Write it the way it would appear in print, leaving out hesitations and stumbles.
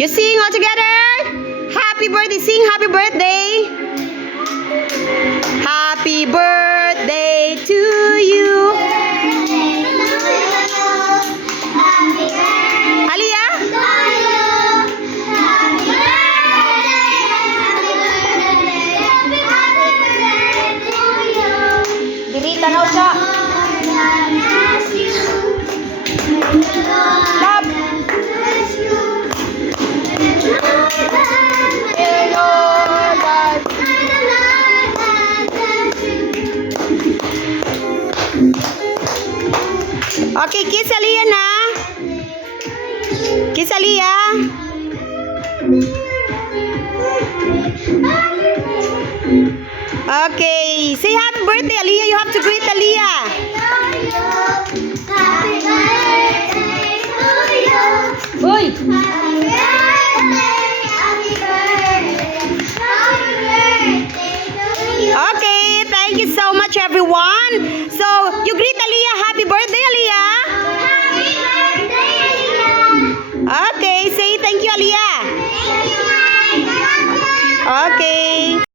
You sing all together. Happy birthday. Sing happy birthday. Happy birthday to you. Aliyah? Dili tanaw siya. Love. Okay, kiss Aliyah na. Kiss Aliyah. Okay, say happy birthday, Aliyah. You have to greet Aliyah. Uy. Okay, thank you so much, everyone. So, you greet Aliyah. Happy birthday, Aliyah. Okay, say thank you, Aliyah. Okay.